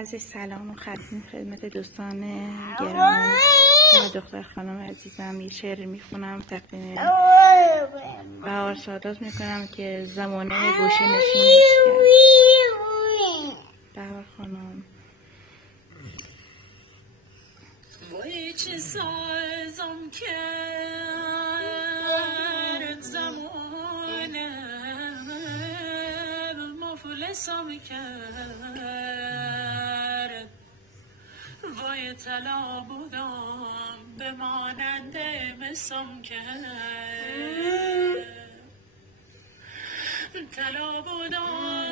عرض سلام و خدمت دوستان گرامی و دختر خانم عزیزم. یه شعر میخونم تقدیم بهار سادات میکنم که زمانه گوشه نشینش کرد. بهار خانم وای چه سازم کرد زمانه مفلسم کرد، وای طلا بودم به مانند مسم کرد، طلا بودم